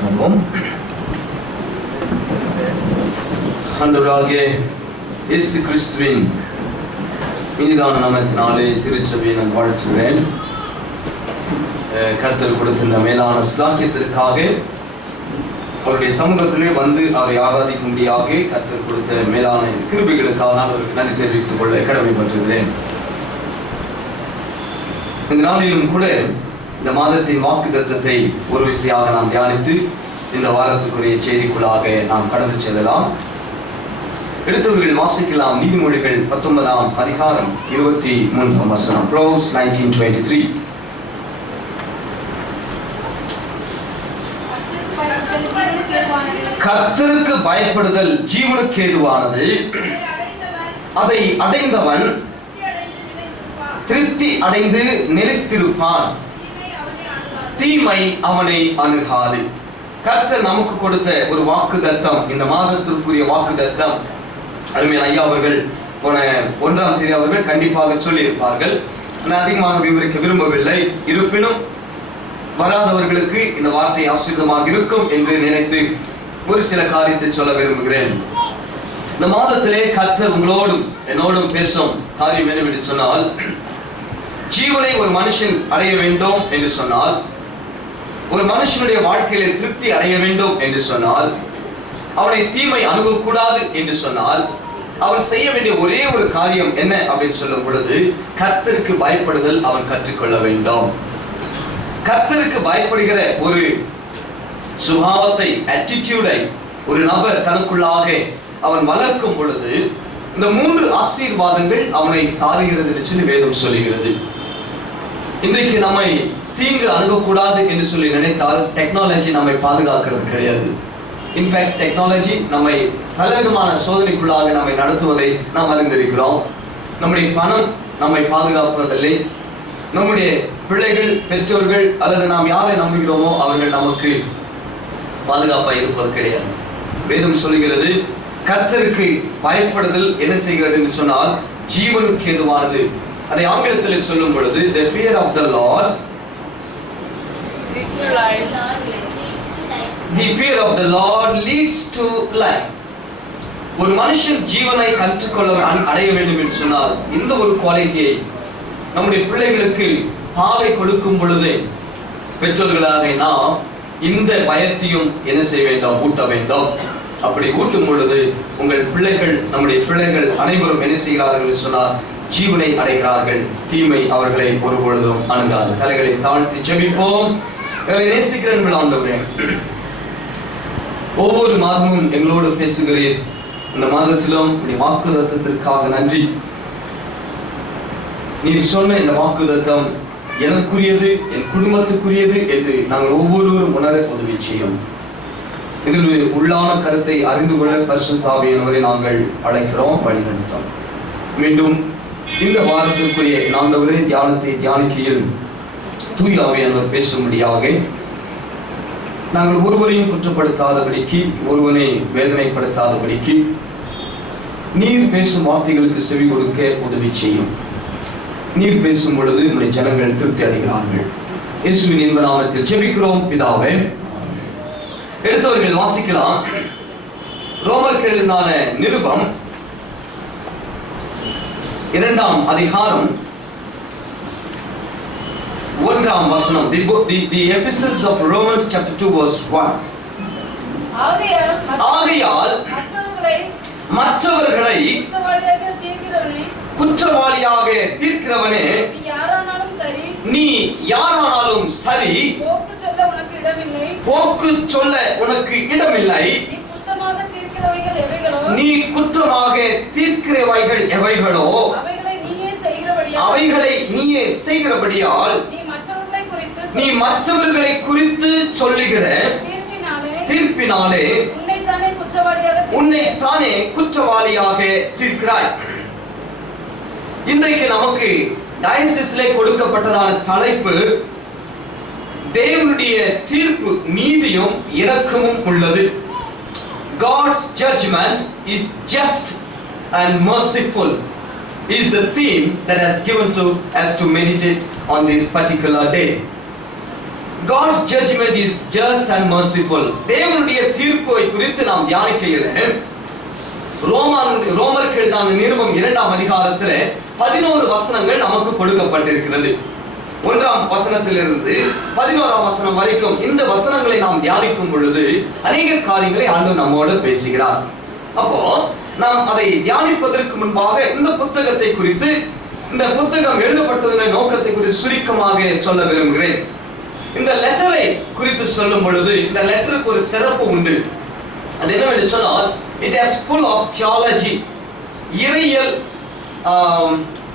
காண்போம். ஆண்டவராகிய இயேசு கிறிஸ்துவின் இனிதான நாமத்தினாலே திருச்சபையை நான் வாழ்த்துகிறேன். கர்த்தர் கொடுத்திருந்த மேலான ஸ்லாக்கியத்திற்காக அவருடைய சமூகத்திலே வந்து அவரை ஆராதிக்கும்படியாக கர்த்தர் கொடுத்த மேலான கிருபைகளுக்காக நான் அவருக்கு நன்றி தெரிவித்துக் கொள்ள கடமைப்பட்டுகிறேன். இந்த நாளிலும் கூட இந்த மாதத்தின் வாக்குத்தத்தத்தை ஒரு விஷயமாக நாம் தியானித்து இந்த வாரத்துக்குரிய செய்திக்குள்ளாக நாம் கடந்து செல்லலாம். எடுத்தவர்கள் வாசிக்கலாம். நீதிமொழிகள் 19ஆம் அதிகாரம் 23ஆம் வசனம். Proverbs 19:23. கர்த்தருக்கு பயப்படுதல் ஜீவனுக்கு ஏதுவானது, அதை அடைந்தவன் திருப்தி அடைந்து நிலைத்திருப்பான், தீமை அவனை அணுகாது. கர்த்தர் நமக்கு கொடுத்த ஒரு வாக்குத்தத்தம், இந்த மாதத்திற்குரிய வாக்குத்தத்தம் அருமையான ஐயா அவர்கள் போன 1ஆம் தேதி அவர்கள் கண்டிப்பாக சொல்லியிருப்பார்கள். நான் அதிகமாக விவரிக்க விரும்பவில்லை. இருப்பினும் வராதவர்களுக்கு இந்த வார்த்தை ஆசீர்வாதமாக இருக்கும் என்று நினைத்து ஒரு சில காரியத்தை சொல்ல விரும்புகிறேன். இந்த மாதத்திலே கர்த்தர் உங்களோடும் என்னோடும் பேசும் காரியம் என்னவென்று சொன்னால், ஜீவனை ஒரு மனுஷன் அடைய வேண்டும் என்று சொன்னால், ஒரு மனுஷனுடைய வாழ்க்கையிலே திருப்தி அடைய வேண்டும் என்று சொன்னால், அவனை தீமை அணுகக்கூடாது என்று சொன்னால், அவன் செய்ய வேண்டிய ஒரே ஒரு காரியம் என்ன அப்படின்னு சொல்லும் பொழுது, கர்த்தருக்கு பயப்படுதல் அவன் கற்றுக்கொள்ள வேண்டும். கர்த்தருக்கு பயப்படுகிற ஒரு சுபாவத்தை, ஆட்டிடியூடை ஒரு நபர் தனக்குள்ளாக அவன் வளர்க்கும் பொழுது இந்த 3 ஆசீர்வாதங்கள் அவனை சாருகிறது என்று சொல்லி வேதம் சொல்லுகிறது. இன்றைக்கு நம்மை தீங்கு அணுகக்கூடாது என்று சொல்லி நினைத்தால் டெக்னாலஜி நம்மை பாதுகாக்கிறது கிடையாது. இன்ஃபேக்ட் டெக்னாலஜி நம்மை பலவிதமான சோதனைக்குள்ளாக நம்மை நடத்துவதை நாம் அறிந்திருக்கிறோம். நம்முடைய பணம் நம்மை பாதுகாப்பதில்லை. நம்முடைய பிள்ளைகள், பெற்றோர்கள் அல்லது நாம் யாரை நம்புகிறோமோ அவர்கள் நமக்கு பாதுகாப்பாக இருப்பது கிடையாது. வேதம் சொல்லுகிறது, கர்த்தருக்கு பயப்படுதல் என்ன செய்கிறது என்று சொன்னால் ஜீவனுக்கு ஏதுவானது. அதை ஆங்கிலத்தில் சொல்லும் பொழுது the fear of the Lord, the fear of the Lord leads to life. ஒரு மனுஷன் ஜீவனை கற்றுக்கொள்ள அடைய வேண்டும் என்று சொன்னால் இந்த ஒரு குவாலிட்டியை நம்முடைய பிள்ளைகளுக்கு பாவை கொடுக்கும் பொழுது பெற்றோர்களாக நாம் இந்த பயத்தையும் என்ன செய்ய வேண்டும், ஊட்ட வேண்டும். அப்படி ஊட்டும் பொழுது உங்கள் பிள்ளைகள், நம்முடைய பிள்ளைகள் அனைவரும் என்ன செய்கிறார்கள் சொன்னால் ஜீவனை அடைகிறார்கள், தீமை அவர்களை ஒருபொழுதும் அணுகாது. தலைகளை தாழ்த்தி ஜெபிப்போம். நேசிக்கிறேன் ஆண்டவரே, ஒவ்வொரு மாதமும் எங்களோடு பேசுகிறீர். இந்த மாதத்திலும் வாக்குத்தத்தத்திற்காக நன்றி. நீர் சொன்ன இந்த வாக்குத்தத்தம் எனக்குரியது, என் குடும்பத்துக்குரியது என்று நாங்கள் ஒவ்வொருவரும் உணர உதவி செய்யும். இதில் உள்ளான கருத்தை அறிந்து கொள்ள பரிசுத்த ஆவியானவரை நாங்கள் அழைக்கிறோம், வழிநடத்தும். மீண்டும் இந்த வாரத்திற்குரிய ஆண்டவரே தியானத்தை தியானிக்கையில் தூய ஆவியானவர் பேசும்படியாக நாங்கள் ஒருவரையும் குற்றப்படுத்தாதபடிக்கு, ஒருவனை வேதனைப்படுத்தாதபடிக்கு நீர் பேசும் வார்த்தைகளுக்கு செவி கொடுக்க உதவி செய்யும். நீர் பேசும் பொழுது நம்முடைய ஜனங்கள் திருப்தி அடைகிறார்கள். இயேசுவின் இன்ப நாமத்தில் ஜெபிக்கிறோம் பிதாவே. எடுத்தவர்கள் வாசிக்கலாம். ரோமருக்கு எழுதின நிருபம் 2ஆம் அதிகாரம் 1ஆம் வசனம். The epistles of Romans chapter 2 verse 1. ஆகையால் மற்றவர்களை குற்றவாளியாக தீர்க்கிறவனே, நீ யாரானாலும் சரி, போக்கு சொல்ல உனக்கு இடமில்லை. நீ குற்றமாக தீர்க்கிறவைகள் எவைகளோ அவைகளை நீயே செய்கிறபடியால் நீ மற்றவர்களை குறித்து சொல்லுகிற தீர்ப்பினாலே உன்னைத்தானே குற்றவாளியாக தீர்க்கிறாய். இன்றைக்கு நமக்கு டயசிஸ்ல கொடுக்கப்பட்டதான தலைப்பு, தேவனுடைய தீர்ப்பு நீதியும் இரக்கமும் உள்ளது. God's judgment is just and merciful is the theme that has given to us to meditate on this particular day. God's judgment is just and merciful. தேவனுடைய தீர்ப்பை குறித்து நாம் தியானிக்கையில் ரோமருக்கு எழுதின நிருபம் 2ஆம் அதிகாரத்திலே 11 வசனங்கள் நமக்கு கொடுக்கப்பட்டிருக்கிறது. 1ஆம் வசனத்திலிருந்து 11ஆம் வசனம் வரைக்கும் இந்த வசனங்களை நாம் தியானிக்கும் பொழுது அநேக காரியங்களை ஆண்டவர் நம்மோடு பேசுகிறார். அப்போ நாம் அதை தியானிப்பதற்கு முன்பாக இந்த புத்தகத்தை குறித்து, இந்த புத்தகம் எழுதப்பட்டதன் நோக்கத்தை குறித்து சுருக்கமாக சொல்ல விரும்புகிறேன். இந்த லெட்டரை குறித்து சொல்லும் பொழுது இந்த லெட்டருக்கு ஒரு சிறப்பு உண்டு. அது என்னவென்று சொன்னால், it is full of theology, இறையியல்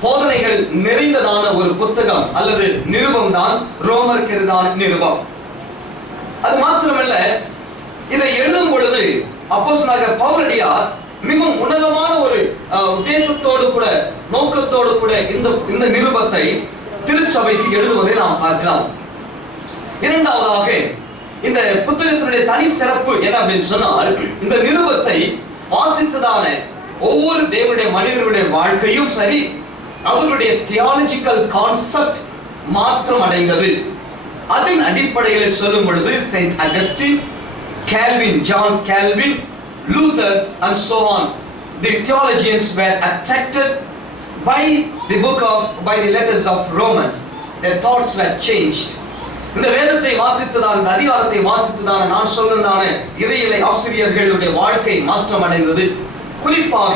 போதனைகள் நிறைந்ததான ஒரு புத்தகம் அல்லது நிருபம் தான் ரோமருக்கு எழுதின நிருபம். அது மாத்திரமல்ல, இதை எழுதும் பொழுது அப்போஸ்தலனாகிய பவுலடியார் மிகவும் உன்னதமான ஒரு உத்தேசத்தோடு கூட, நோக்கத்தோடு கூட இந்த நிருபத்தை திருச்சபைக்கு எழுதுவதை நாம் பார்க்கலாம். இரண்டாவதாக, இந்த புத்தகத்தினுடைய தனி சிறப்பு என்ன அப்படின்னு சொன்னால், இந்த நிருபத்தை வாசித்ததான ஒவ்வொரு தேவனுடைய மனிதர்களுடைய வாழ்க்கையும் சரி, அவர்களுடைய தியாலஜிக்கல் கான்செப்ட் மாற்றம் அடைந்தது. அதன் அடிப்படையில் சொல்லும் பொழுது Saint Augustine, Calvin, John Calvin, Luther and so on, the theologians were attracted by the letters of Romans. Their thoughts were changed. இந்த வேதத்தை வாசித்ததான, இந்த அதிகாரத்தை வாசித்ததான நான் சொல்றதான இறையியலை ஆசிரியர்களுடைய வாழ்க்கை மாற்றம் அடைந்தது. குறிப்பாக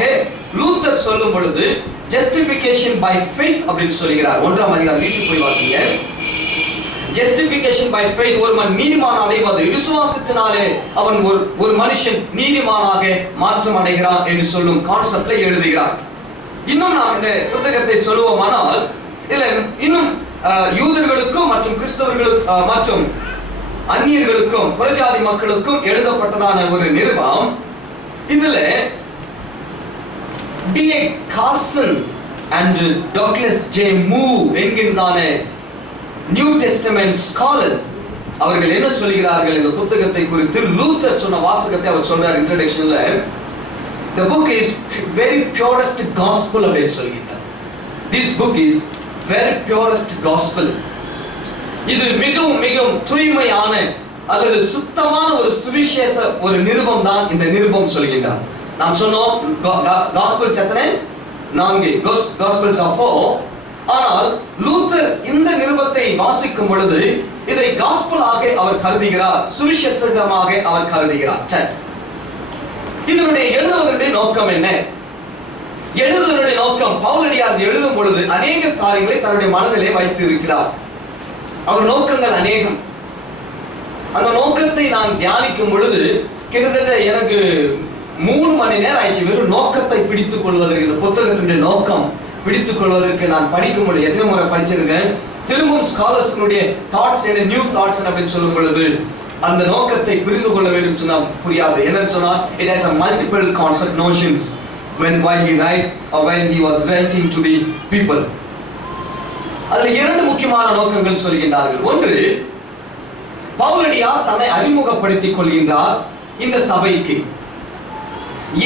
லூத்தர் சொல்லும் பொழுது ஜஸ்டிஃபிகேஷன் பை ஃபெய்த் அப்படின்னு சொல்கிறார். 1ஆம் அதிகாரம் வீட்டுக்கு போய் வாசிங்க. ஜஸ்டிஃபிகேஷன் பை ஃபெய்த், ஒருவன் நீதிமான் அடைவது விசுவாசத்தினாலே அவன் ஒரு மனுஷன் நீதிமானாக மாற்றம் அடைகிறான் என்று சொல்லும் கான்செப்ட்ல எழுதுகிறார். இன்னும் நாம் இந்த புத்தகத்தை சொல்லுவோமானால், இதுல இன்னும் யூதர்களுக்கும் மற்றும் கிறிஸ்தவர்களுக்கும் மற்றும் அந்நியர்களுக்கும் புறஜாதி மக்களுக்கும் எழுதப்பட்டதான ஒரு நிருபம். இதுல D.A. Carson and Douglas J. Moo என்கின்றதான நியூ டெஸ்டமென்ட் ஸ்காலர்ஸ் அவர்கள் என்ன சொல்கிறார்கள் இந்த புத்தகத்தை குறித்து? லூத்தர் சொன்ன வாசகத்தை அவர் சொல்றார் இன்ட்ரோடக்ஷன்ல. The book is very purest gospel அப்படின்னு சொல்கிறார். This book is very purest gospel. இது மிகவும் மிகவும் தூய்மையான அல்லது சுத்தமான ஒரு சுவிசேஷ ஒரு நிருபம் தான் இந்த நிருபம் சொல்கிறார். நாம் சொன்னோம் காஸ்பல்ஸ் எத்தனை? 4 காஸ்பல்ஸ் ஆஃப் 4. ஆனால் லூத்தர் இந்த நிருபத்தை வாசிக்கும் பொழுது இதை காஸ்பலாக அவர் கருதுகிறார், சுவிசேஷமாக அவர் கருதுகிறார். சரி, இதனுடைய எழுதுவதனுடைய நோக்கம் என்ன? எழுதுவதனுடைய நோக்கம், பவுலடியார் எழுதும் பொழுது அநேக காரியங்களை தன்னுடைய மனதிலே வைத்து இருக்கிறார். அவர் நோக்கங்கள் அநேகம். அந்த நோக்கத்தை நான் தியானிக்கும் பொழுது கிட்டத்தட்ட எனக்கு 3 மணி நேரம் ஆயிடுச்சு வெறும் நோக்கத்தை பிடித்துக் கொள்வதற்கு. இந்த புத்தகத்தினுடைய நோக்கம் பிடித்துக் கொள்வதற்கு நான் படிக்கும் பொழுது எத்தனை முறை படிச்சிருக்கேன். திரும்பவும் ஸ்காலர்ஸ்னுடைய தாட்ஸ் என்ன, நியூ தாட்ஸ் அப்படின்னு சொல்லும் பொழுது அந்த நோக்கத்தை புரிந்து கொள்ள வேண்டும் சொன்னா புரியாது. என்னன்னு சொன்னா, it has a multiple concept notions while he write or while he was writing to the people. அதுல 2 முக்கியமான நோக்கங்கள் சொல்கின்றார்கள். ஒன்று, பவுலடியார் தன்னை அறிமுகப்படுத்திக் கொள்கின்றார் இந்த சபைக்கு.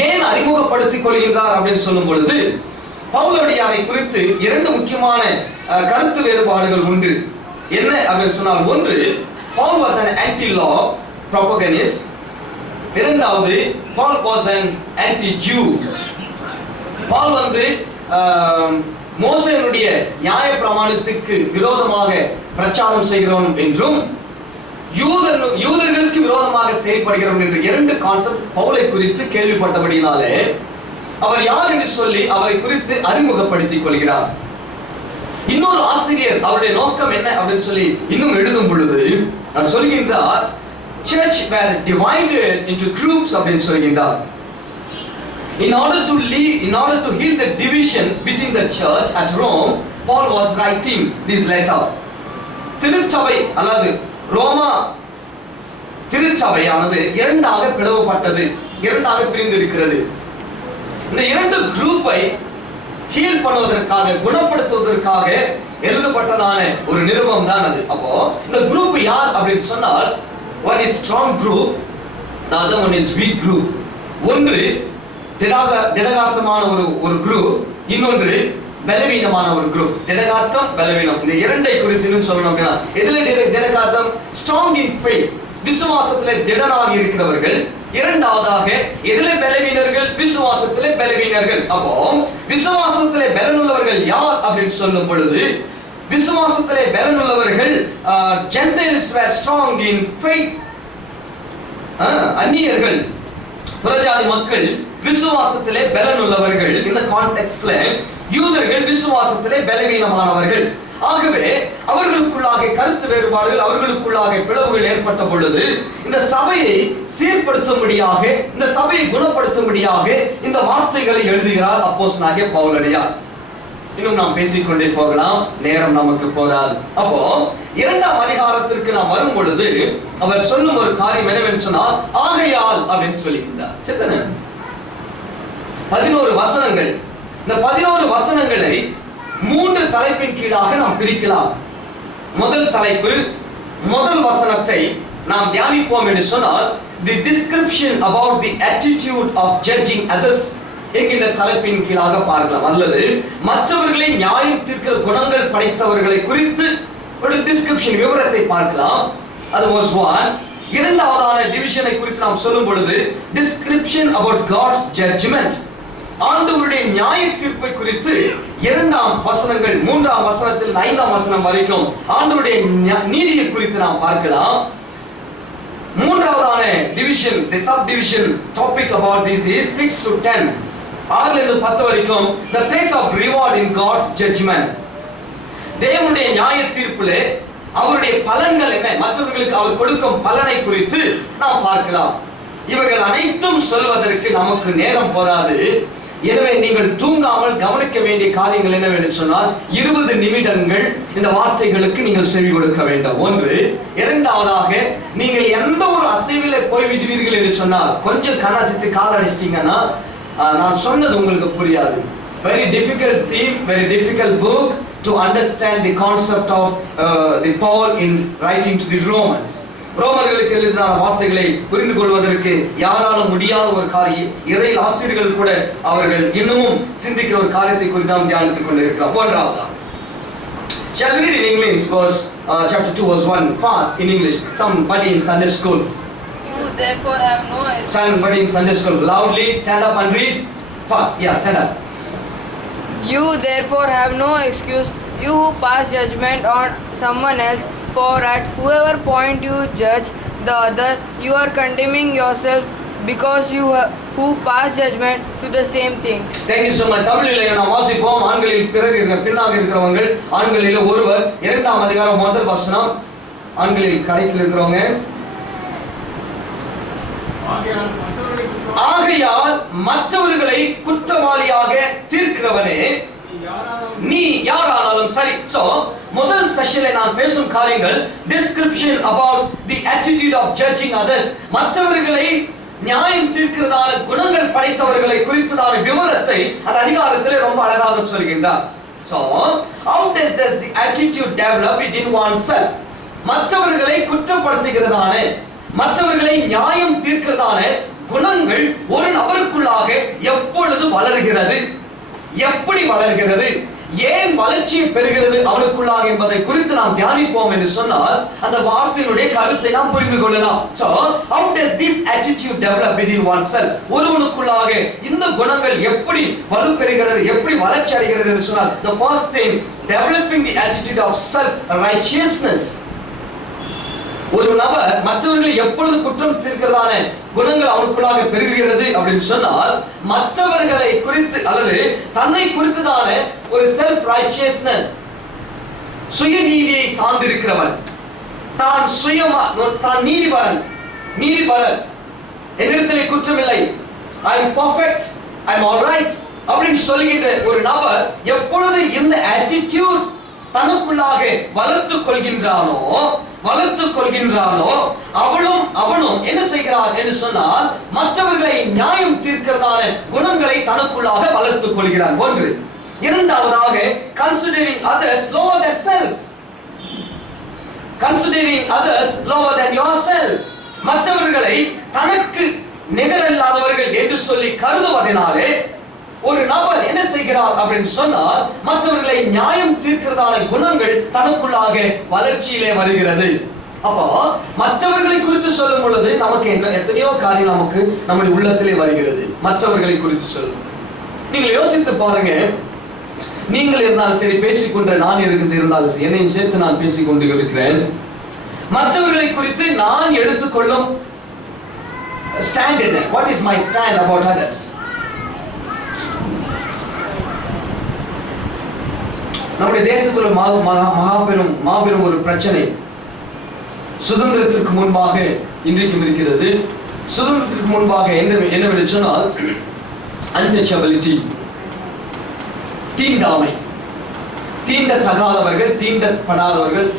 ஏன் அறிமுகப்படுத்திக் கொள்கின்றார் அப்படின்னு சொல்லும் பொழுது பவுலடியாரை குறித்து 2 முக்கியமான கருத்து வேறுபாடுகள் உண்டு. என்ன அப்படின்னு சொன்னால், ஒன்று, Paul was an anti-law propagandist. இரண்டாவது, Paul was an anti-Jew. பால் மோசேயுடைய நியாய பிரமாணத்துக்கு விரோதமாக பிரச்சாரம் செய்கிறோம் என்றும் யூதர்களுக்கு விரோதமாக செயல்படுகிறோம் என்ற 2 கான்செப்ட் பவுலை குறித்து கேள்விப்பட்டபடினாலே அவர் யார் என்று சொல்லி அவரை குறித்து அறிமுகப்படுத்திக் கொள்கிறார். இன்னொரு ஆசிரியர் அவருடைய நோக்கம் என்ன அப்படின்னு சொல்லி இன்னும் எழுதும் பொழுது அவர் சொல்கின்றார், church were divided into groups அப்படின்னு சொல்கின்றார். In order to heal the division within the church at Rome, Paul was writing this letter. திருச்சபை அல்லது ரோமா திருச்சபையானது 2ஆக பிளவுபட்டது, 2ஆக பிரிந்திருக்கிறது. இந்த 2 குரூப்பை ஹீல் பண்ணுவதற்காக, குணப்படுத்துவதற்காக எழுதப்பட்டதான ஒரு நிருபம் தான் அது. அப்போ இந்த குரூப் யார் அப்படின்னு சொன்னால், one is strong group, the other one is weak group. ஒன்று திடகாத்தமான ஒரு குரூப், இன்னொன்று பலவீனமான ஒரு குரூப். திடகாத்தம், பலவீனம், இந்த இரண்டை குறித்து சொல்லணும் அப்படின்னா எதுல திடகாத்தம்? ஸ்ட்ராங் இன் ஃபெய்த், விசுவாசத்திலே திடனாக இருக்கிறவர்கள். இரண்டாவதாக எதிலே பலவீனர்கள்? விசுவாசத்திலே பலவீனர்கள். அப்போ விசுவாசத்திலே பலனுள்ளவர்கள் யார் அப்படின்னு சொல்லும் பொழுது, விசுவாசத்திலே பலனுள்ளவர்கள் Gentiles were strong in faith. அந்நியர்கள், புறஜாதி மக்கள் விசுவாசத்திலே பலனுள்ளவர்கள். இந்த கான்டெக்ஸ்ட்ல யூதர்கள் விசுவாசத்திலே பலவீனமானவர்கள். ஆகவே அவர்களுக்குள்ளாக கருத்து வேறுபாடுகள், அவர்களுக்குள்ளாக பிளவுகள் ஏற்பட்ட பொழுது இந்த சபையை சீர்படுத்தும்படியாக, இந்த சபையை குணப்படுத்தும்படியாக இந்த வார்த்தைகளை எழுதுகிறார் அப்போஸ்தலனாகிய பவுலடியார். இன்னும் நாம் பேசிக்கொண்டே போகலாம், நேரம் நமக்கு போதாது. அப்போ 2ஆம் அதிகாரத்திற்கு நாம் வரும் பொழுது அவர் சொல்லும் ஒரு காரியம் என்னவென்று சொன்னால், ஆகையால் அப்படின்னு சொல்லியிருந்தார். சரிதானே? 11 வசனங்கள். இந்த 11 வசனங்களை 3 தலைப்பின் கீழாக நாம் பிரிக்கலாம். முதல் தலைப்பு, முதல் வசனத்தை நாம் தியானிப்போம் என்று சொன்னால், the description about the attitude of judging others என்கின்ற தலைப்பின் கீழாக பார்க்கலாம். அல்லது மற்றவர்களை நியாயம் தீர்க்கிற குணங்கள் படைத்தவர்களை குறித்து ஒரு டிஸ்கிரிப்ஷன், விவரத்தை பார்க்கலாம். அது வாஸ் ஒன். இரண்டாவதான டிவிஷனை குறித்து நாம் சொல்லும் பொழுது டிஸ்கிரிப்ஷன் about God's judgment, ஆண்டவருடைய நியாய தீர்ப்பை குறித்து 2ஆம் வசனங்கள் 3ஆம் வசனத்தில் 5ஆம் வசனம் வரைக்கும் ஆண்டவருடைய நீதியை குறித்து நாம் பார்க்கலாம். மூன்றாவதான division, the subdivision topic about this is 6 to 10, 6 லிருந்து 10 வரைக்கும் the place of reward in God's judgment. தேவனுடைய நியாய தீர்ப்பிலே அவருடைய பலன்கள் என்ன, மற்றவர்களுக்கு அவர் கொடுக்கும் பலனை குறித்து நாம் பார்க்கலாம். இவர்கள் அனைத்தும் சொல்வதற்கு நமக்கு நேரம் போதாது. எனவே நீங்கள் தூங்காமல் கவனிக்க வேண்டிய காரியங்கள் என்னவென்று சொன்னால், 20 நிமிடங்கள் இந்த வார்த்தைகளுக்கு நீங்கள் செவி கொடுக்க வேண்டும். ஒன்று. இரண்டாவதாக, நீங்கள் எந்த ஒரு அசைவிலே போய்விடுவீர்கள் என்று சொன்னால், கொஞ்சம் கண்ணாசித்து கால் அடிச்சிட்டீங்கன்னா நான் சொன்னது உங்களுக்கு புரியாது. Very difficult theme, very difficult book to understand the concept of the Paul in writing to the Romans. ரோமர்களுக்கு எழுதின வார்த்தைகளை புரிந்து கொள்வதற்கு யாராலும் முடியாத ஒரு காரியம். இறை ஆசிரியர்கள் கூட அவர்கள் இன்னமும் சிந்திக்கிற ஒரு காரியத்தை குறித்து நாம் தியானித்துக் கொண்டிருக்கிறோம். ஒன்றாவதாக, shall we read in English verse chapter 2 verse 1 fast in English? Somebody in Sunday school. You therefore have no excuse. Somebody in Sunday school, loudly stand up and read fast. Yeah, stand up. You therefore have no excuse, you who pass judgment on someone else, for at whoever point you judge the other, you are condemning yourself, because you who pass judgment to the same things. Thank you so much. தமிழிலே நாம் வாசிப்போம். ஆண்களில் பின்னாக இருக்கிறவங்க, ஆண்களில் ஒருவர், 2ஆம் அதிகாரம் முதல் வசனம். ஆண்களில் கடைசியில் இருக்கிறவங்க, ஆகையால் மற்றவர்களை குற்றவாளியாக தீர்க்கிறவனே நீ யாரானாலும் சரி. சோ முதல் செஷனில் நான் பேசும் காரியங்கள் description about the attitude of judging others, மற்றவர்களை நியாயம் தீர்க்கிறதான குணங்கள் படைத்தவர்களை குறித்ததான விவரத்தை அந்த அதிகாரத்திலே ரொம்ப அழகாக சொல்கின்றார். So how does the attitude develop within oneself? மற்றவர்களை குற்றப்படுத்துகிறதான, மற்றவர்களை நியாயம் தீர்க்கிறதான குணங்கள் ஒரு நபருக்குள்ளாக எப்பொழுது வளர்கிறது, எப்படி வளர்கிறது, ஏன் வளர்ச்சியை பெறுகிறது அவனுக்குள்ளாக என்பதை குறித்து நாம் தியானிப்போம் என்று சொன்னால் அந்த வார்த்தையினுடைய கருத்தை நாம் புரிந்து கொள்ளலாம். So how does this attitude develop within oneself? ஒருவனுக்குள்ளாக இந்த குணங்கள் எப்படி வலுப்பெறுகிறது, எப்படி வளர்ச்சி அடைகிறது என்று சொன்னால், the first thing, developing the attitude of self righteousness. ஒரு நபர் மற்றவர்களை எப்பொழுது குற்றம் தீர்க்கிறதான குணங்கள் அவனுக்குள்ளாக பெருகுகிறது அப்படின்னு சொன்னால், மற்றவர்களை குறித்து அல்லது தன்னை குறித்துதான ஒரு செல்ஃப் ரைச்சியஸ்னஸ், சுயநீதியை சார்ந்திருக்கிறவன், தான் சுயமா, தான் நீதிபரன், என்னிடத்திலே குற்றமில்லை, I am perfect, I am alright அப்படின்னு சொல்லுகின்ற ஒரு நபர் எப்பொழுது இந்த ஆட்டிடியூட் தனக்குள்ளாக வளர்த்துக் கொள்கின்றானோ அவனும் என்ன செய்கிறான் என்று சொன்னால், மற்றவர்களை நியாயம் தீர்க்கிறதான குணங்களை தனக்குள்ளாக வளர்த்துக் கொள்கிறான். ஒன்று. இரண்டாவதாக, considering others lower than self. Considering others lower than yourself. மற்றவர்களை தனக்கு நிகரில்லாதவர்கள் என்று சொல்லி கருதுவதனாலே ஒரு நபர் என்ன செய்கிறார் அப்படின்னு சொன்னால் மற்றவர்களை நியாயம் தீர்க்கிறதான குணங்கள் தனக்குள்ளாக வளர்ச்சியிலே வருகிறது. அப்போ மற்றவர்களை குறித்து சொல்லும் பொழுது நமக்கு என்ன எத்தனையோ காரியம் நமக்கு நம்முடைய உள்ளத்திலே வருகிறது. மற்றவர்களை குறித்து சொல்லும் நீங்கள் யோசித்து பாருங்க. நீங்கள் இருந்தாலும் சரி, பேசிக்கொண்ட நான் இருந்தாலும் சரி, என்னையும் சேர்த்து நான் பேசிக்கொண்டு இருக்கிறேன். மற்றவர்களை குறித்து நான் எடுத்துக்கொள்ளும் ஸ்டாண்ட் என்ன? What is my stand about others? நம்முடைய தேசத்தில் மாபெரும் ஒரு பிரச்சனை சுதந்திரத்திற்கு முன்பாக இன்றைக்கும் இருக்கிறது. சுதந்திரத்திற்கு முன்பாக என்னவென்று சொன்னால் அன்டச்சபிலிட்டி, தீண்டாமை, தீண்டத்தகாதவர்கள், தீண்டப்படாதவர்கள்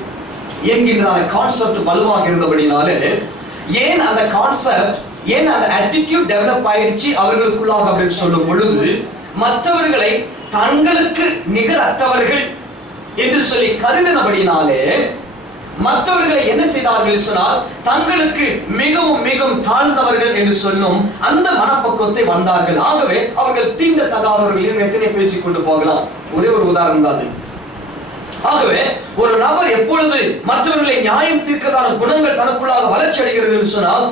என்கின்ற கான்செப்ட் வலுவாக இருந்தபடினாலே ஏன் அந்த கான்செப்ட், ஏன் அந்த ஆட்டிடியூட் டெவலப் ஆயிடுச்சு அவர்களுக்குள்ளாக அப்படின்னு சொல்லும் பொழுது மற்றவர்களை தங்களுக்கு நிகரற்றவர்கள் என்று சொல்லி கருதினபடினாலே மற்றவர்களை என்ன செய்தார்கள் சொன்னால் தங்களுக்கு மிகவும் மிகவும் தாழ்ந்தவர்கள் என்று சொல்லும் அந்த மனப்பக்குவத்தை வந்தார்கள். ஆகவே அவர்கள் தீண்டத்தகாதவர்கள் எத்தனை பேசிக் கொண்டு போகலாம். ஒரே ஒரு உதாரணம் தான். ஆகவே ஒரு நபர் எப்பொழுது மற்றவர்களை நியாயம் தீர்க்கதான குணங்கள் தனக்குள்ளாக வளர்ச்சி அடைகிறது என்று சொன்னால்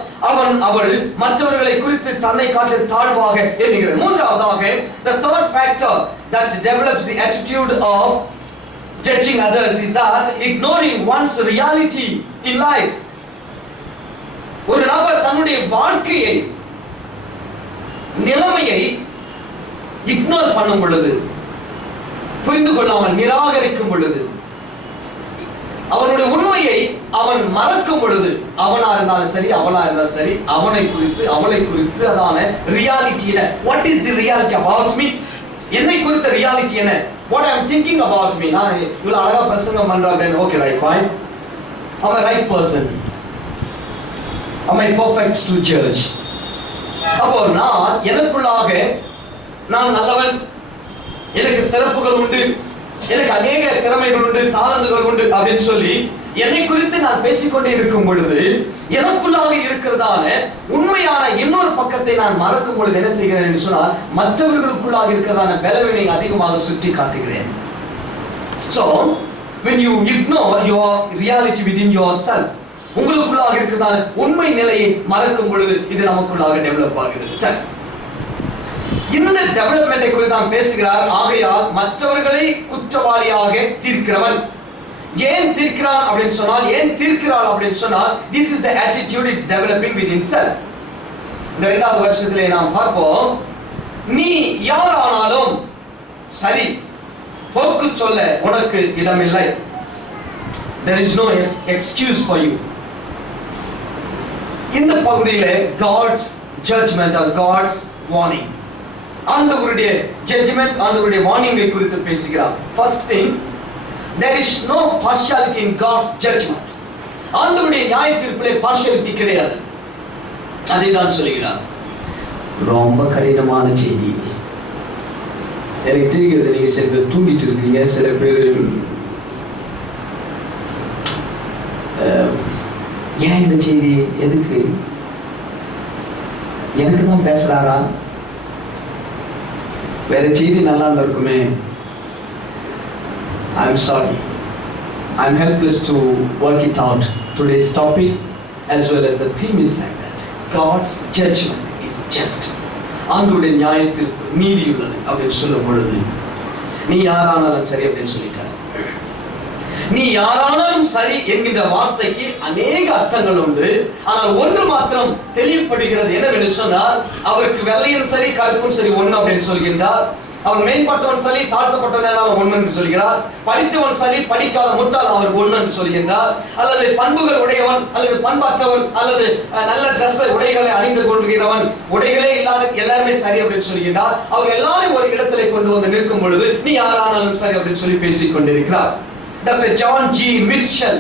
அவள் மற்றவர்களை குறித்து தன்னை காட்ட தாழ்வாக எண்ணுகிறது. மூன்றாவதாக, the third factor that develops the attitude of judging others is that ignoring one's reality in life. ஒரு நபர் தன்னுடைய வாழ்க்கையை, நிலைமையை இக்னோர் பண்ணும் பொழுது, புரிந்து கொள்ளாமல் நிராகரிக்கும் பொழுது, அவனுடைய உண்மையை அவன் மறக்கும் பொழுது, அவனா இருந்தாலும் சரி அவளா இருந்தாலும் சரி, அவனை குறித்து அவளை குறித்து அதான ரியாலிட்டி என்ன? What is the reality about me? என்னை குறித்த ரியாலிட்டி என்ன? What I am thinking about me. நான் இவ்வளவு அழகா பிரசங்கம் பண்றேன். Okay, right, fine. I'm a right person. Am I perfect to judge? அப்போ நான் எனக்குள்ளாக நான் நல்லவன், எனக்கு சிறப்புகள் உண்டு, எனக்கு அநேக திறமைகள் உண்டு, தாளந்துகள் உண்டு அப்படின்னு சொல்லி என்னை குறித்து நான் பேசிக்கொண்டே இருக்கும் பொழுது எனக்குள்ளாக இருக்கிறதான உண்மையான இன்னொரு பக்கத்தை நான் மறக்கும் பொழுது என்ன செய்கிறேன் என்று சொன்னால் மற்றவர்களுக்குள்ளாக இருக்கிறதான பலவீனை அதிகமாக சுட்டி காட்டுகிறேன். So when you ignore your reality within yourself, உங்களுக்குள்ளாக இருக்கிறதான உண்மை நிலையை மறக்கும் பொழுது இது நமக்குள்ளாக டெவலப் ஆகிறது. இந்த டெவலப்மெண்டை குறித்து நாம் பேசுகிறார். ஆகையால் மற்றவர்களை குற்றவாளியாக தீர்க்கிறவன். ஏன் தீர்க்கிறான் அப்படின்னு சொன்னால், ஏன் தீர்க்கிறாள் அப்படின்னு சொன்னால், this is the attitude it's developing within self. இந்த இரண்டாவது வருஷத்திலே நாம் பார்ப்போம், நீ யாரானாலும் சரி போக்கு சொல்ல உனக்கு இடமில்லை. There is no excuse for you. இந்த பகுதியிலே God's judgment or God's warning, ஆண்டவருடைய judgment, ஆண்டவருடைய warning குறித்து பேசுகிறார். First thing, there is no partiality in God's judgment. ஆண்டவருடைய நியாய தீர்ப்பிலே partiality கிடையாது. அதை தான் சொல்கிறார். ரொம்ப கடினமான செய்தி. எனக்கு தெரிகிறது, நீங்க சில பேர் தூங்கிட்டு இருக்கீங்க, சில பேர் ஏன் இந்த செய்தி எதுக்கு, எனக்கு தான் பேசுறாரா, வேற செய்தி நல்லா இருக்குமே. I'm sorry, I'm helpless to work it out. Today's topic as well as the theme is like that. God's judgment is just. ஆண்டவருடைய நியாயத்தில் நீதி உள்ளது அப்படின்னு சொல்லும் பொழுது நீ யாரானாலும் சரி அப்படின்னு சொல்லிட்டார். நீ யாரானாலும் சரி என்கின்ற வார்த்தைக்கு அநேக அர்த்தங்கள் உண்டு. ஆனால் ஒன்று மாத்திரம் தெளிவுபடுகிறது. என்னவென்று சொன்னால், அவருக்கு வெள்ளையும் சரி கருப்பும் சரி ஒன்று அப்படின்னு சொல்கின்றார். அவன் மேம்பட்டவன் சரி தாழ்த்தப்பட்டவன் ஒன்று என்று சொல்கிறார். படித்தவன் சரி படிக்காத முட்டாள் அவர் ஒன்று என்று சொல்கின்றார். அல்லது பண்புகள் உடையவன் அல்லது பண்பாற்றவன் அல்லது நல்ல ட்ரெஸ் உடைகளை அணிந்து கொள்கிறவன், உடைகளே இல்லாத எல்லாருமே சரி அப்படின்னு சொல்கின்றார். அவர் எல்லாரும் ஒரு இடத்திலே கொண்டு வந்து நிற்கும் பொழுது நீ யாரானாலும் சரி அப்படின்னு சொல்லி பேசிக் கொண்டிருக்கிறார். Dr. John G. Mitchell,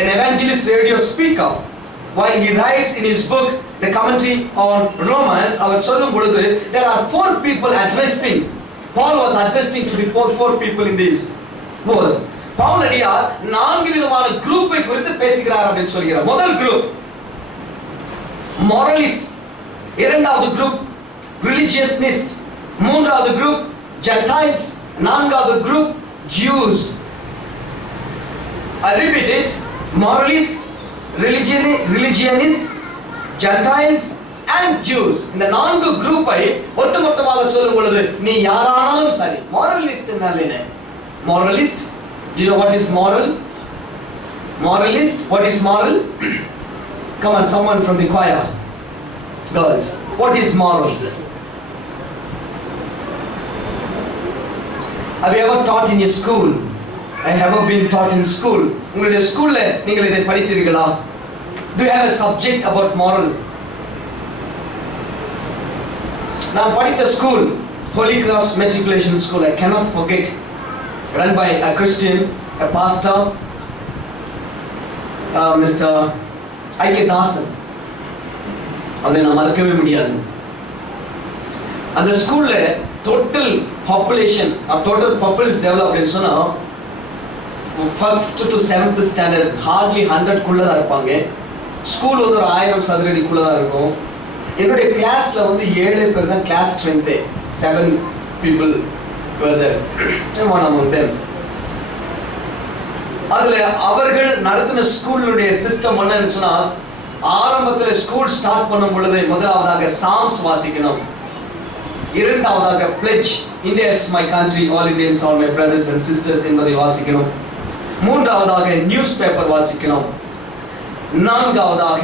an evangelist radio speaker, while he writes in his book The Commentary on Romans, அவர் சொல்லும் பொழுது there are 4 people addressing. Paul was addressing to the four people in this verse. Paul அடியார் 4 விதமான குரூப்பை குறித்து பேசுகிறார் அப்படின்னு சொல்கிறார். முதல் குரூப் moralist, இரண்டாவது குரூப் religiousnist, மூன்றாவது குரூப் ஜென்டைல்ஸ், நான்காவது group juice. I repeat it, moralists, religionists, Gentiles and Jews. இந்த நான்கு குரூப்பை ஒட்டுமொத்தமாக சொல்லும் பொழுது நீ யாரானாலும் சரி. Moralist என்ன? Moralist, you know what is moral? Moralist, what is moral? Come on, someone from the choir. Girls, what is moral? Have you ever taught in your school? I have been taught in school. உங்களுடைய ஸ்கூல்ல நீங்கள் இதை படித்தீர்களா? Do you have a subject about moral? நான் படித்த school Holy Cross Matriculation School. I cannot forget. Run by a Christian, a pastor, Mr. I.K. Dasan. அதை நான் மறக்கவே முடியாது. அந்த ஸ்கூல்ல total population, total population எவ்வளவு அப்படின்னு சொன்னா first to 7th standard hardly 100 குள்ள தான் இருப்பாங்க. ஸ்கூல் வந்து ஒரு 1000 சதுர அடிக்குள்ள தான் இருக்கும். என்னுடைய கிளாஸ்ல வந்து 7 பேர் தான் class strength. 7 people were there. one among them. அதுல அவர்கள் நடத்தின ஸ்கூலுடைய சிஸ்டம் என்னன்னு சொன்னா ஆரம்பத்துல ஸ்கூல் ஸ்டார்ட் பண்ணும் பொழுது முதலாவதாக சாம்ஸ் வாசிக்கணும். இரண்டாவதாக pledge, India is my country, all Indians are my brothers and sisters என்பதை வாசிக்கணும். மூன்றாவதாக நியூஸ் பேப்பர் வாசிக்கணும். நான்காவதாக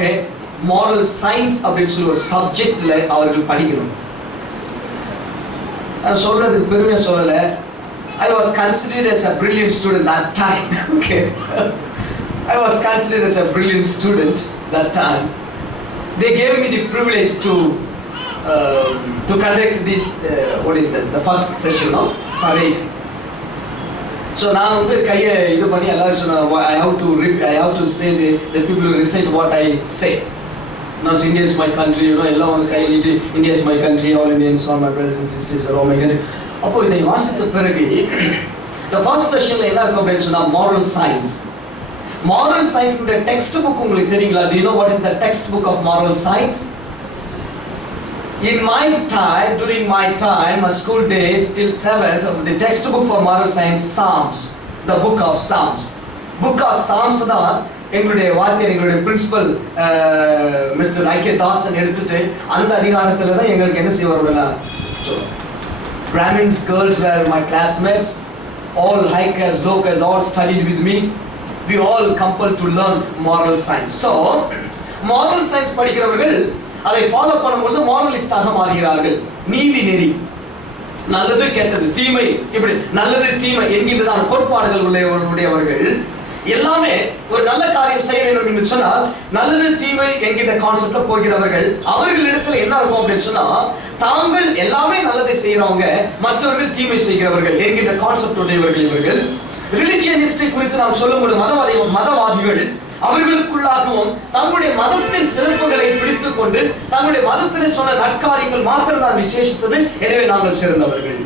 moral science அப்படின்னு சொல்லி ஒரு சப்ஜெக்ட்ல அவர்கள் படிக்கணும். நான் சொல்றது பெருமையா சொல்லல. I was considered as a brilliant student that time. Okay. I was considered as a brilliant student that time. They gave me the privilege to conduct this what is that, the first session of parade. So நான் வந்து கையை இது பண்ணி எல்லாரும் சொன்னாங்க I have to say the people will recite what I say. Now India is my country, you know, எல்லாம் வந்து கையை நீட்டி India is my country, all Indians are my brothers and sisters, all my country. அப்போ இதை வாசித்த பிறகு the first sessionல என்ன இருக்கும் அப்படின்னு சொன்னா moral science. Moral science உடைய டெக்ஸ்ட் புக் உங்களுக்கு தெரியுங்களா? Do you know what is the text book of moral science? In my time, during my time, my school days till 7th, the textbook for moral science, Psalms, the book of Psalms. Book of Psalms தான் எங்களுடைய வாத்தியார், எங்களுடைய principal mister ஐகே தாசன் எடுத்துட்டு அந்த அதிகாரத்துல தான் எங்களுக்கு என்ன செய்வார்களா? Brahmins girls were my classmates, all high caste, low caste, all studied with me. We all compelled to learn moral science. So, moral science படிக்கிறவர்கள் அதை ஃபாலோ பண்ணும்போது மாரலிஸ்டாக மாறுகிறார்கள். நீதி நெறி, நல்லது கெட்டது, தீமை, இப்படி நல்லது தீமை என்கின்றதான கோட்பாடுகள் உடையவர்கள் எல்லாமே ஒரு நல்ல காரியம் செய்ய வேண்டும் என்று சொன்னால் நல்லது தீமை என்கின்ற கான்செப்ட்ல போகிறவர்கள். அவர்களிடத்துல என்ன இருக்கும் அப்படின்னு சொன்னா தாங்கள் எல்லாமே நல்லதை செய்யறவங்க, மற்றவர்கள் தீமை செய்கிறவர்கள் என்கின்ற கான்செப்ட் உடையவர்கள் இவர்கள். ரிலிஜியனிஸ்டை குறித்து நாம் சொல்லும்போது மதவாதிகள் அவர்களுக்குள்ளாகவும் தங்களுடைய மதத்தின் சிறப்புகளை பிடித்துக் கொண்டு தங்களுடைய மதத்தில் சொன்ன நற்காரியங்கள் மாத்திரம் தான் விசேஷித்தது, எனவே நாங்கள் சிறந்தவர்கள்.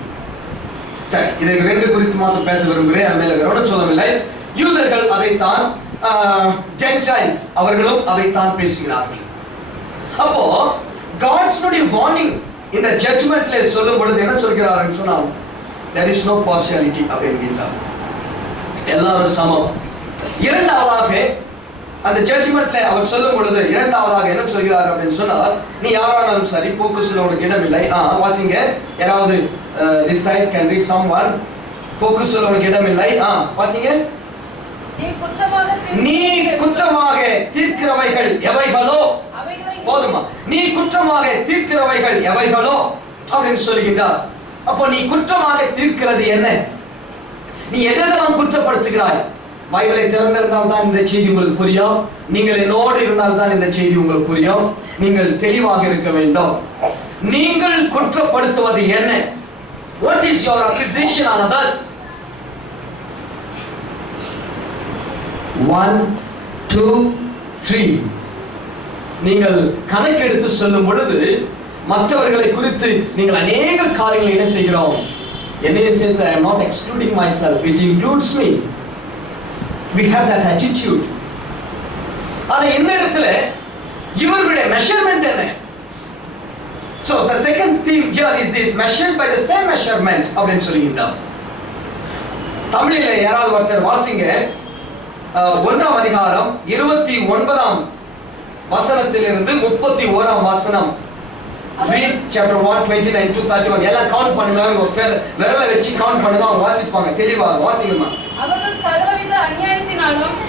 சரி, இதை ரெண்டு குறித்து மாத்திரம் பேச விரும்புகிறேன், அது மேல கவனம் சொல்லவில்லை. யூதர்கள் அதைத்தான், ஜென்டைல்ஸ் அவர்களும் அதைத்தான் பேசுகிறார்கள். அப்போ காட்ஸ்னுடைய வார்னிங் இந்த ஜட்ஜ்மெண்ட்ல சொல்லும் பொழுது என்ன சொல்கிறார்கள் சொன்னால் there is no partiality அப்படிங்கிறார், எல்லாரும் சமம். இரண்டாவதாக அந்த ஜட்ஜ்மெண்ட்ல அவர் சொல்லும் பொழுது இரண்டாவதாக என்ன சொல்கிறார் அப்படின்னு சொன்னால் நீ யாரானாலும் சரி, போக்குஸ்ல உனக்கு இடமில்லை. வாசிங்க யாராவது this side can read someone. போக்குஸ்ல உனக்கு இடமில்லை. வாசிங்க. நீ குற்றமாக தீர்க்கிறவைகள் எவைகளோ, போதுமா, நீ குற்றமாக தீர்க்கிறவைகள் எவைகளோ அப்படின்னு சொல்லுகின்றார். அப்போ நீ குற்றமாக தீர்க்கிறது என்ன? நீ எதெல்லாம் குற்றப்படுத்துகிறாய்? பைபிளை திறந்திருந்தால் தான் இந்த செய்தி உங்களுக்கு புரியும். நீங்கள் என்னோடு இருந்தால் தான் இந்த செய்தி உங்களுக்கு புரியும். நீங்கள் தெளிவாக இருக்க வேண்டும். நீங்கள் குற்றப்படுத்துவது என்ன? What is your accusation on others? 1 2 3 நீங்கள் கணக்கெடுத்து சொல்லும் பொழுது மற்றவர்களை குறித்து நீங்கள் அநேக காரியங்களை என்ன செய்கிறோம்? என்னைய சேர்த்து I am not excluding myself, it includes me. We have that attitude. ஆனா இந்த இடத்துல இவர்களுடைய மெஷர்மென்ட் என்ன? So the second theme here is this, measured by the same measurement அப்படின்னு சொல்லியிருந்தார். தமிழில யாராவது ஒருத்தர் வாசிங்க 1ஆம் அதிகாரம் 29ஆம் வசனத்திலிருந்து 31ஆம் வசனம். Read chapter 1 29 to 31. எல்லாம் கவுண்ட் பண்ணுங்க, உங்க விரல வச்சு கவுண்ட் பண்ணுங்க, அவங்க வாசிப்பாங்க. தெளிவா வாசிங்கம்மா. அவர்கள்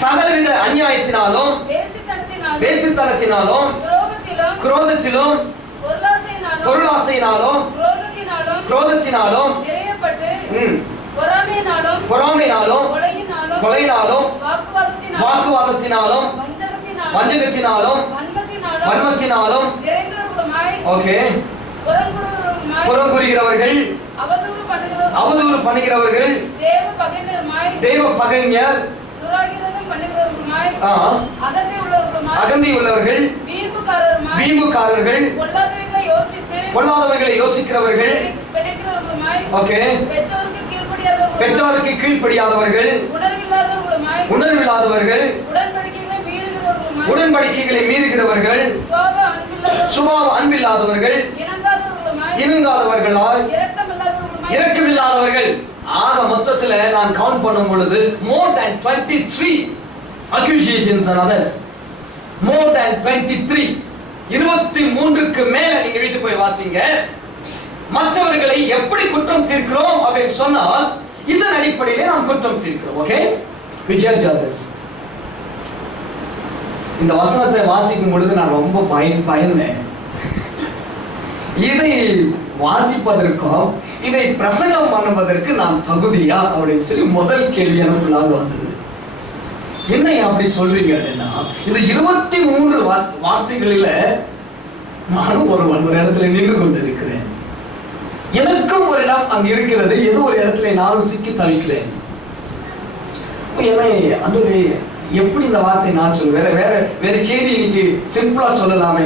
சகலவித அநியாயத்தினாலும் வேசித்தனத்தினாலும் குரோதத்திலும் பொருளாசையினாலும் குரோதத்தினாலும் பொறாமையினாலும் கொலையினாலும் வாக்குவாதத்தினாலும் வஞ்சகத்தினாலும் வன்மத்தினாலும் ஓகே புறங்குறுகிறவர்கள் அவதூறு பண்ணுகிறவர்கள் தேவ பகைஞர் அகந்தை உள்ளவர்கள் வீம்புக்காரர்கள் பொல்லாதவைகளை யோசிக்கிறவர்கள் ஓகே பெற்றோருக்கு கீழ்ப்படியாதவர்கள் உணர்வில்லாதவர்கள் உடன்படிக்கைகளை மீறுகிறவர்கள் சுபாவ அன்பில்லாதவர்கள் இணங்காதவர்களால் இரக்கமில்லாதவர்கள். ஆக மொத்தத்துல நான் கவுண்ட் பண்ணும் பொழுது more than 23 accusations on others. more than 23 23க்கு மேல நீங்க வீட்டுக்கு போய் வாசிங்க. மற்றவர்களை எப்படி குற்றம் தீர்க்கிறோம் அப்படின்னு சொன்னால் இதன் அடிப்படையிலே நாம் குற்றம் தீர்க்கிறோம். Okay, we judge others. இந்த வசனத்தை வாசிக்கும் பொழுது நான் ரொம்ப பயந்தேன். இதை வாசிப்பதற்கும் இதை பிரசங்கம் பண்ணுவதற்கு நான் தகுதியா அப்படின்னு சொல்லி முதல் கேள்வி எனக்குள்ளாக வந்தது. என்ன அப்படி சொல்றீங்க அப்படின்னா, இந்த 23 வார்த்தைகளில நானும் ஒரு இடத்துல நின்று கொண்டிருக்கிறேன். எனக்கும் ஒரு இடம் அங்க இருக்கிறது. ஏதோ ஒரு இடத்துல நானும் சிக்கி தவிக்கிறேன். அது எப்படி இந்த வார்த்தை நான் சொல்லுவேன், வேற செய்தி இன்னைக்கு சிம்பிளா சொல்லலாமே.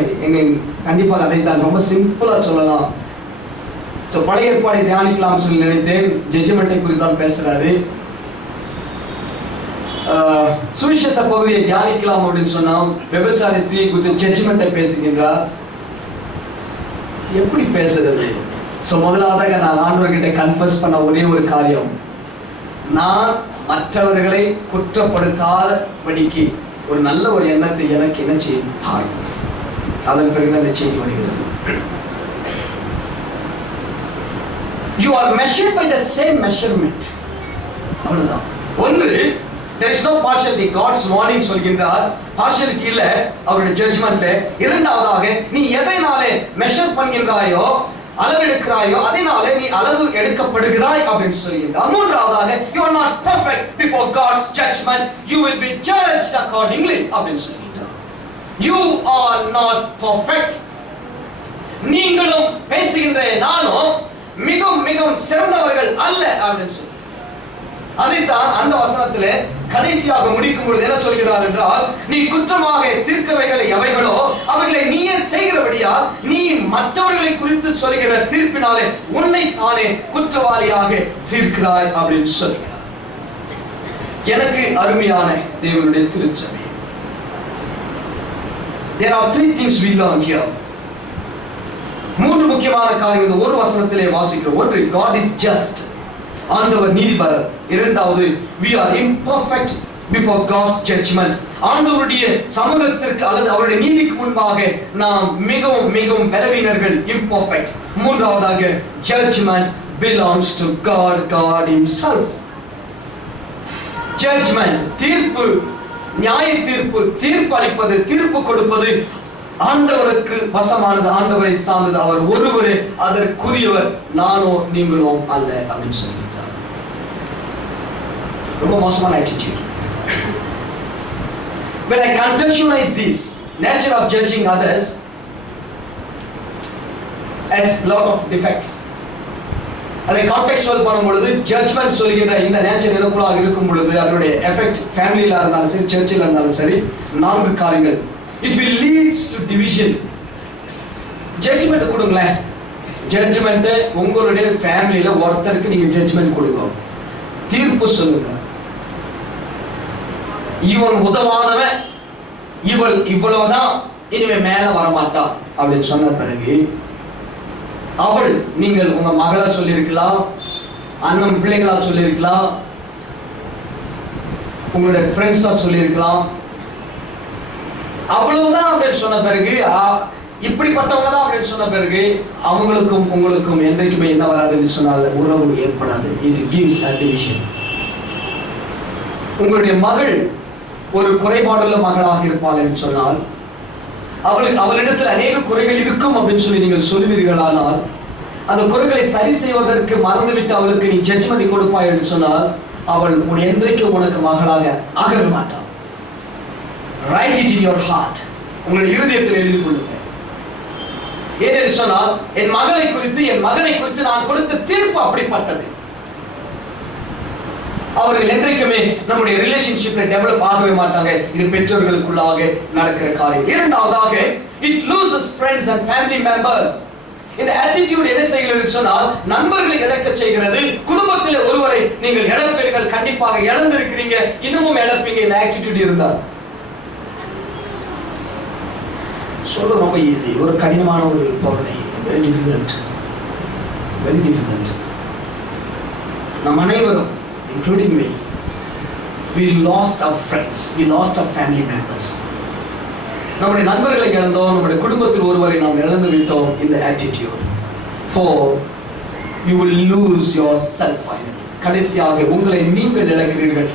கண்டிப்பாக அதை தான் ரொம்ப சிம்பிளா சொல்லலாம். பழைய ஏற்பாடை தியானிக்கலாம் சொல்லி நினைத்தேன். ஜட்ஜ்மெண்டை குறித்து தான் பேசுறாரு. சுவிசேஷ பகுதியை தியானிக்கலாம் அப்படின்னு சொன்னா விபச்சாரி ஸ்திரீ குறித்து ஜட்ஜ்மெண்டை பேசுகின்றார். எப்படி பேசுறது? முதலாவதாக நான் ஆண்டவர்கிட்ட கன்ஃபஸ் பண்ண ஒரே ஒரு காரியம், நான் மற்றவர்களை குற்றப்படுத்தாதபடிக்கு ஒரு நல்ல ஒரு எண்ணத்தை எனக்கு என்ன செய்யும். அதன் பிறகு அந்த செய்தி வருகிறது. You are measured by the same measurement. அவ்வளவுதான். ஒன்று, there is no partiality. God's warning சொல்கின்றார், partiality இல்ல அவருடைய judgmentல. இரண்டாவதாக, நீ எதனாலே மெஷர் பண்ணுகின்றாயோ, அளவு எடுக்கிறாயோ, அதனாலே நீ அளவு எடுக்கப்படுகிறாய் அப்படின்னு சொல்கின்றார். மூன்றாவதாக, you are not perfect before God's judgment. You will be judged accordingly அப்படின்னு சொல்கின்றார். You are not perfect. நீங்களும் பேசுகின்ற நானும் மிகவும் மிகவும் சிறந்தவர்கள் அல்ல அப்படின்னு சொல்லி அதைத்தான் அந்த வசனத்திலே கடைசியாக முடிக்கும் பொழுது என்ன சொல்கிறார் என்றால், நீ குற்றமாக தீர்க்கவைகளை எவைகளோ அவைகளை நீயே செய்கிறபடியா நீ மற்றவர்களை குறித்து சொல்கிற தீர்ப்பினாலே உன்னை தானே குற்றவாளியாக தீர்க்கிறாய் அப்படின்னு சொல்கிறார். எனக்கு அருமையான தேவனுடைய திருச்சபை, there are three things we learn here. மூன்று முக்கியமான காரியங்கள் ஒரு வசனத்திலே வாசிக்கிறோம். ஒன்று, God is just, ஆண்டவர் நீதிபரர். இரண்டாவது, we are imperfect before God's judgment, ஆண்டவருடைய சமூகத்திற்கு அல்லது அவருடைய நீதிக்கு முன்பாக நாம் மிகவும் மிகவும் பலவீனர்கள், imperfect. மூன்றாவதாக, judgment belongs to God himself. judgment, தீர்ப்பு, நியாய தீர்ப்பு, தீர்ப்பு அளிப்பது, தீர்ப்பு கொடுப்பது ஆண்டவருக்கு வசமானது, ஆண்டவரை சார்ந்தது. அவர் ஒருவரே அதற்குரியவர், நானோ நீங்களோ அல்ல அப்படின்னு சொல்லிட்டார். ரொம்ப மோசமான attitude. When I contextualize this nature of judging others as lot of defects, அதை கான்டெக்ஸ்டுவல் பண்ணும் பொழுது ஜட்ஜ்மெண்ட் சொல்கின்ற இந்த நேச்சர் எனக்குள்ளாக இருக்கும் பொழுது அதனுடைய எஃபெக்ட் ஃபேமிலியில இருந்தாலும் சரி, சர்ச்சில் இருந்தாலும் சரி, 4 காரியங்கள். It will leads to division. Judgement கொடுங்களேன். ஜட்ஜ்மெண்ட் உங்களுடைய ஃபேமிலியில ஒருத்தருக்கு நீங்க ஜட்ஜ்மெண்ட் கொடுங்க, தீர்ப்பு சொல்லுங்க. இவன் உதவாதவன், இவள் இவ்வளவுதான், இனிமே மேல வரமாட்டான் அப்படின்னு சொன்ன பிறகு அவள், நீங்கள் உங்க மகளா சொல்லியிருக்கலாம், அண்ணன் பிள்ளைகளா சொல்லியிருக்கலாம், உங்களுடைய ஃப்ரெண்ட்ஸா சொல்லியிருக்கலாம். அவ்வளவுதான் அப்படின்னு சொன்ன பிறகு, இப்படிப்பட்டவங்க தான் அப்படின்னு சொன்ன பிறகு அவங்களுக்கும் உங்களுக்கும் என்றைக்குமே என்ன வராதுன்னு சொன்னால் உறவு ஏற்படாது. It gives a division. உங்களுடைய மகள் ஒரு குறைபாடுள்ள மகளாக இருப்பாள் என்று சொன்னால், அவளிடத்தில் அநேக குறைகள் இருக்கும் அப்படின்னு சொல்லி நீங்கள் சொல்லுவீர்களானால், அந்த குறைகளை சரி செய்வதற்கு மறந்துவிட்டு அவளுக்கு நீ ஜட்ஜ்மெண்ட் கொடுப்பாய் என்று சொன்னால், அவள் என்றைக்கும் உனக்கு மகளாக ஆகவே மாட்டாள். Write it in your heart. உங்களுடைய இருதயத்தில் எழுதிக் கொள்ளுங்க. ஏனென்று சொன்னால், என் மகளை குறித்து என் மகனை குறித்து நான் கொடுத்த தீர்ப்பு அப்படிப்பட்டது. அவர்கள் என்றைக்குமே நம்முடைய ரிலேஷன்ஷிப்ல டெவலப் ஆகவே மாட்டாங்க. இது பெற்றோர்களுக்குள்ளாக நடக்கிற காரியம். இரண்டாவதாக, it loses friends and family members. இந்த attitude என்ன செய்கிறது சொன்னால், நண்பர்களை இழக்க செய்கிறது. குடும்பத்தில் ஒருவரை நீங்கள் இழப்பீர்கள், கண்டிப்பாக இழந்திருக்கிறீங்க, இன்னமும் இழப்பீங்க இந்த attitude இருந்தால். சொல்ல ரொம்ப ஈஸி, ஒரு கடினமான ஒரு போதனை. Very difficult, very difficult. நம் அனைவரும், including me, we lost our friends, we lost our family members. நம்முடைய நண்பர்களை இழந்தோம், நம்முடைய குடும்பத்தில் ஒருவரை நாம் இழந்து விட்டோம். இந்த attitude. 4, you will lose yourself finally. கடைசியாக உங்களை நீங்கள் இழக்கிறீர்கள்.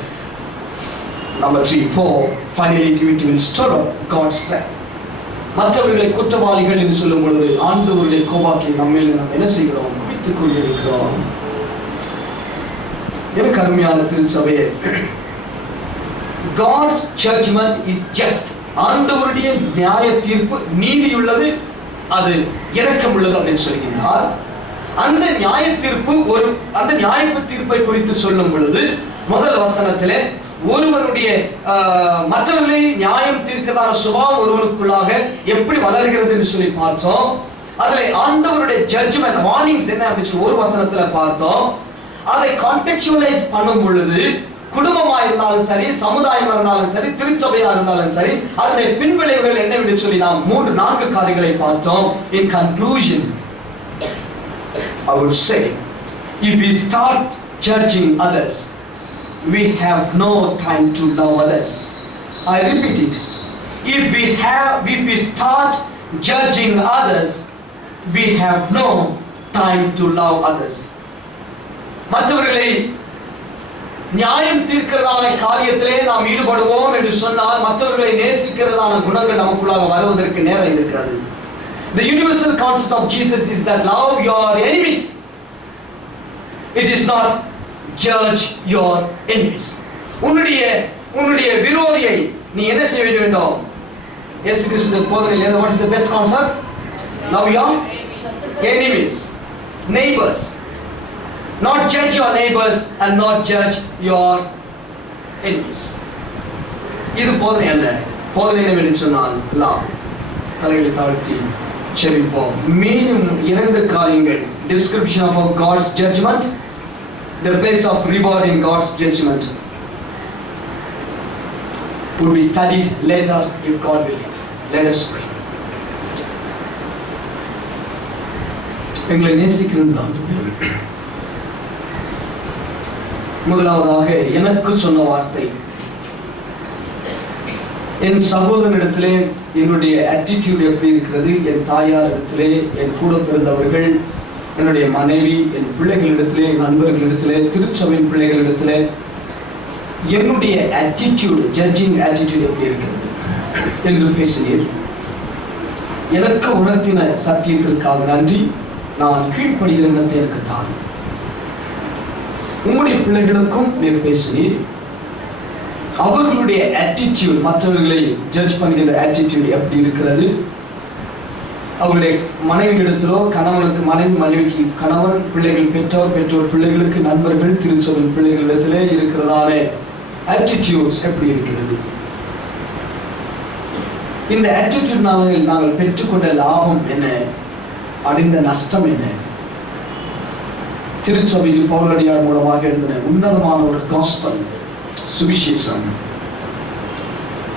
Number 3, 4, finally it will stir up God's wrath. மற்றவர்களை குற்றவாளிகள் என்று சொல்லும் பொழுது ஆண்டவருடைய கோபாக்கை நம்மில் நாம் என்ன செய்கிறோம்? குவித்துக் கொண்டிருக்கிறோம். எனக்கு அருமையான திருச்சபையே, God's judgment is just. ஆண்டவருடைய நியாய தீர்ப்பு நீதியுள்ளது, அது இரக்கமுள்ளது அப்படின்னு சொல்கிறார். அந்த நியாய தீர்ப்பு அந்த நியாய தீர்ப்பை குறித்து சொல்லும் பொழுது முதல் வசனத்திலே ஒருவனுடைய மற்றவர்களை நியாயம் தீர்க்கிறதான சுபாவம் ஒருவனுக்குள்ளாக எப்படி வளர்கிறது என்று சொல்லி பார்த்தோம். அதுல ஆண்டவருடைய ஜட்ஜ்மெண்ட் வார்னிங்ஸ் என்ன அப்படின்னு ஒரு வசனத்துல பார்த்தோம். அதை கான்டெக்சுவலைஸ் பண்ணும் பொழுது குடும்பமா இருந்தாலும் சரி, சமுதாயமா இருந்தாலும் சரி, திருச்சபையா இருந்தாலும் சரி, அதனுடைய பின்விளைவுகள் என்னவென்று சொல்லி நாம் 3-4 காரியங்களை பார்த்தோம். In conclusion, I would say, if we start judging others, we have no time to love others. I repeat it. If we start judging others, we have no time to love others. மற்றவர்களை நியாயம் தீர்க்கிறதான காரியத்திலே நாம் ஈடுபடுவோம் என்று சொன்னால், மற்றவர்களை நேசிக்கிறதான குணங்கள் நமக்குள்ளாக வருவதற்கு நேரம் இருக்காது. The universal concept of Jesus is that love your enemies. It is not judge your enemies. உன்னுடைய விரோதியை நீ என்ன செய்ய வேண்டும்? இயேசு கிறிஸ்துவின் போதனையில் what is the best concept? Love your enemies, neighbors. Not judge your neighbors and not judge your enemies. இது போதனை அல்ல. போதனை என்னவென்று சொன்னால் love. தலைகளை தாழ்த்தி செபிப்போம். மீண்டும் 2 காரியங்கள். Description of God's judgment, the place of reward in God's judgment, will be studied later if God will. Let us pray. எங்களை நேசிக்கிறோம். முதலாவதாக எனக்கு சொன்ன வார்த்தை, என் சகோதரனிடத்திலே என்னுடைய attitude எப்படி இருக்கிறது, என் தாயார் இடத்திலே, என் கூட பிறந்தவர்கள், என்னுடைய மனைவி, என் பிள்ளைகளிடத்திலே, என் நண்பர்களிடத்திலே, திருச்சபையின் பிள்ளைகளிடத்திலே என்னுடைய attitude, judging attitude எப்படி இருக்கிறது என்று பேசினீர். எனக்கு உணர்த்தின சத்தியத்திற்காக நன்றி. நான் கீழ்ப்படிகிற எண்ணத்தை எனக்கு தான். உங்களுடைய பிள்ளைகளுக்கும் நீர் பேசினீர். அவர்களுடைய attitude, மற்றவர்களை ஜட்ஜ் பண்ணுகிற attitude எப்படி இருக்கிறது, அவருடைய மனைவியிடத்திலோ, கணவனுக்கு மனைவி, மனைவிக்கு கணவன், பிள்ளைகள் பெற்றோர், பெற்றோர் பிள்ளைகளுக்கு, நண்பர்கள், திருச்சபை பிள்ளைகளிடத்திலே இருக்கிறதான attitudes எப்படி இருக்கிறது. இந்த attitudeனால நாங்கள் பெற்றுக்கொண்ட லாபம் என்ன, அடைந்த நஷ்டம் என்ன? திருச்சபையில் பவுலடியார் மூலமாக எழுதின உன்னதமான ஒரு காஸ்பல் சுவிசேஷம்,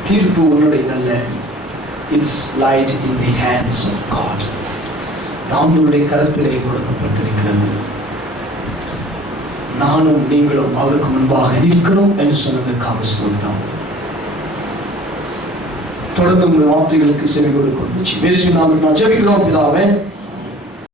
தீர்ப்பு உன்னுடையதல்ல, it's laid in the hands of God. ஆண்டவருடைய கரத்திலே கொடுக்கப்பட்டிருக்கிறது. நானும் நீங்களும் அவருக்கு முன்பாக நிற்கிறோம் என்று சொன்னதற்காக சொல்கிறோம். தொடர்ந்து உங்கள் வார்த்தைகளுக்கு செவி கொடுக்கும். இயேசுவின் நாமத்தில் ஜெபிக்கிறோம் பிதாவே.